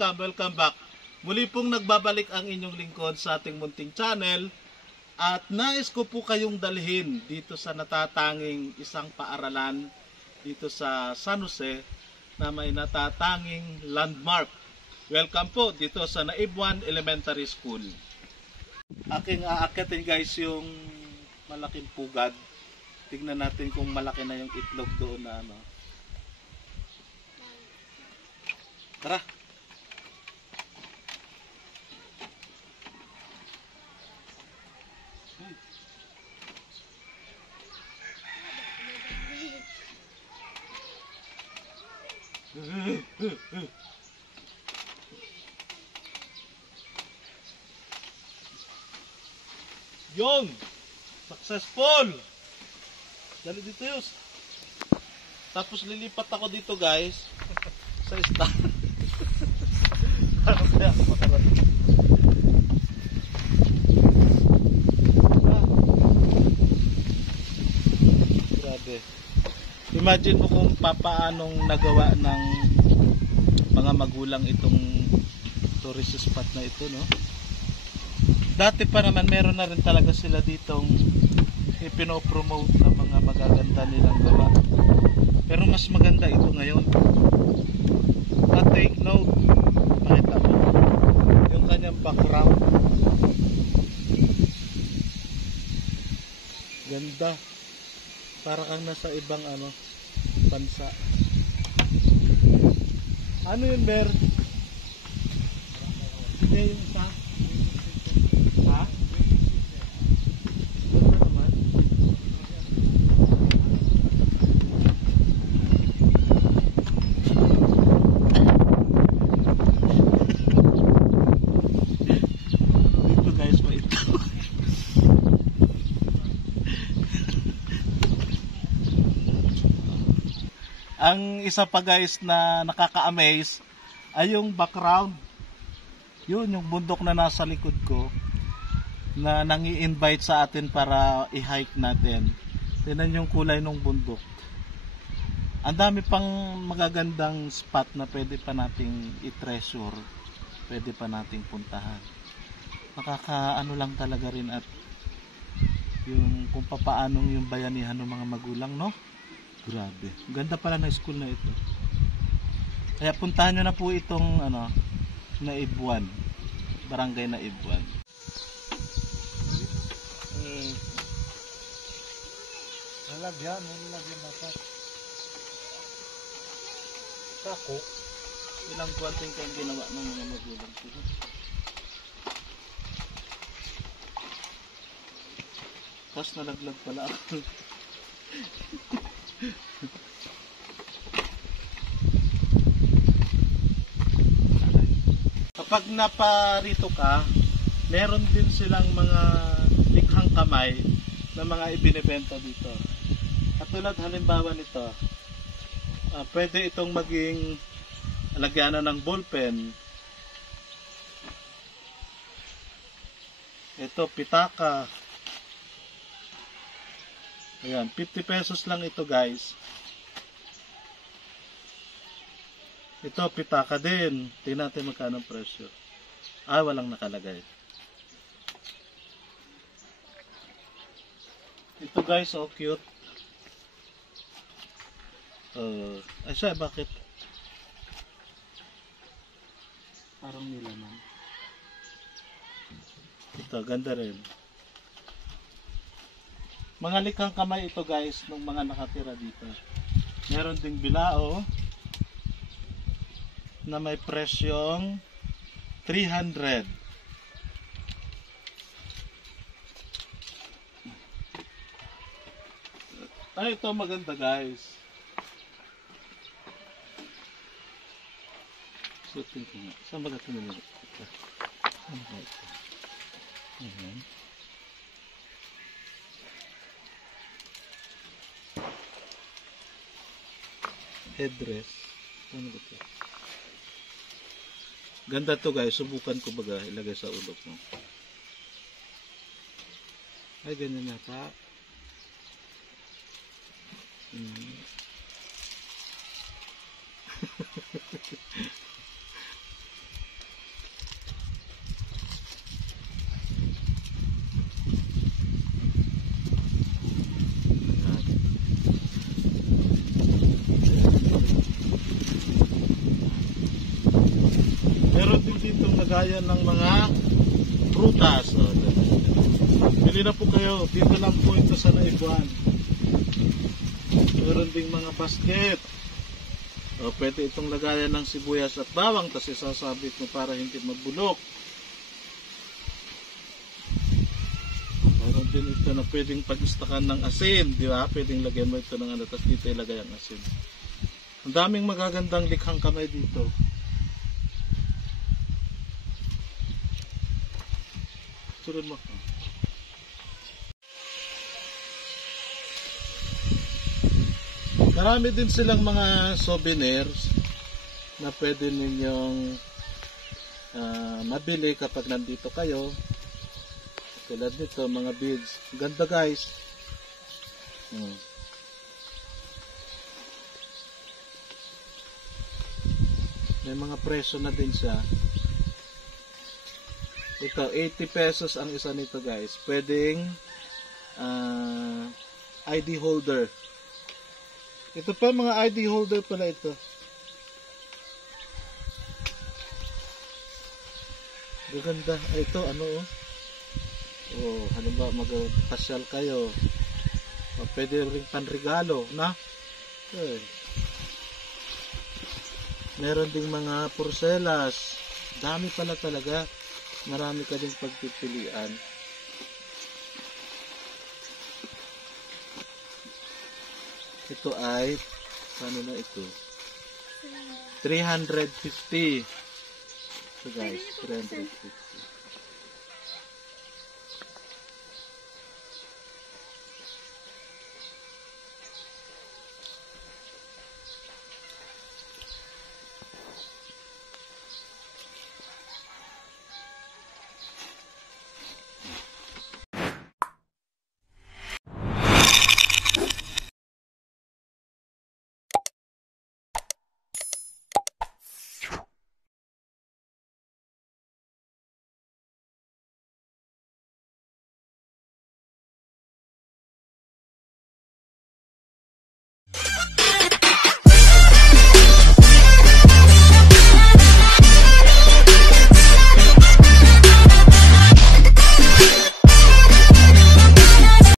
Welcome back. Muli pong nagbabalik ang inyong lingkod sa ating munting channel at nais ko po kayong dalhin dito sa natatanging isang paaralan dito sa San Jose na may natatanging landmark. Welcome po dito sa Naib 1 Elementary School. Aking aakyatin guys yung malaking pugad. Tignan natin kung malaki na yung itlog doon na ano. Tara! Yun! Successful! Dali dito yus. Tapos lilipat ako dito guys sa stand. Ano kaya ako makarating? Grabe. Imagine mo kung papaanong nagawa ng mga magulang itong tourist spot na ito, no? Dati pa naman meron na rin talaga sila ditong ipinopromote na mga magaganda nilang gawa. Pero mas maganda ito ngayon. At take note, makita mo yung kanyang background. Ganda. Para kang nasa ibang bansa. Ano yun, Ber? Hindi yung isa. Ha? Ano naman? Dito guys, maitaw. Ang isa pa guys na nakaka-amaze ay yung background. Yun, yung bundok na nasa likod ko na nangi-invite sa atin para i-hike natin. Tingnan yung kulay ng bundok. Ang dami pang magagandang spot na pwede pa nating i-treasure. Pwede pa nating puntahan. Nakaka-ano lang talaga rin at yung kung papaanong yung bayanihan ng mga magulang, no? Grabe. Ganda pala na school na ito. Kaya puntahan nyo na po itong Naib 1. Barangay Naib 1. Nalagyan dapat. Sako. Ilang kwanting kayong ginawa ng mga magulang ko. Tapos nalaglag pala ako. Kapag naparito ka, meron din silang mga likhang kamay na mga ibinebenta dito. Katulad halimbawa nito, pwede itong maging lagyanan ng ballpen. Ito, pitaka. Ayan, 50 pesos lang ito guys. Ito, pitaka din. Tingnan natin magkano ang presyo. Walang nakalagay. Ito guys, oh cute. Ay siya, bakit? Parang nilaman. Ito, ganda rin. Mga likhang kamay ito guys, ng mga nakatira dito. Meron ding bilao na may presyong 300. Ito maganda guys. Sutin ko nga. Saan ba ito nila? Ito. Ano ba ito? Ayan. Headdress. Ano ba ito? Ganda to guys. Subukan ko baga ilagay sa ulo mo. Ay, ganyan yata. Meron din ditong lagayan ng mga prutas. Bili na po kayo. Dito lang po ito sa Naibuan. Meron ding mga basket. Pwede itong lagayan ng sibuyas at bawang, tapos isasabit mo para hindi mabulok. Meron din ito na pwedeng pag-istakan ng asin, di ba? Pwedeng lagyan mo ito ng ano, tapos dito ilagay ang asin. Ang daming magagandang likhang kamay dito. Sunod mo. Marami din silang mga souvenirs na pwede ninyong mabili kapag nandito kayo. Tulad nito, mga beads. Ganda guys. May mga presyo na din siya. Ito, 80 pesos ang isa nito guys. Pwedeng ID holder. Ito pa, mga ID holder pala ito. Gaganda. Ito, ano halimbawa mag-pasyal kayo. Pwede rin panregalo, na? Meron ding mga porcelas. Dami pala talaga. Marami ka ding pagpipilian. Ito ay, paano na ito? 350. So guys, 350.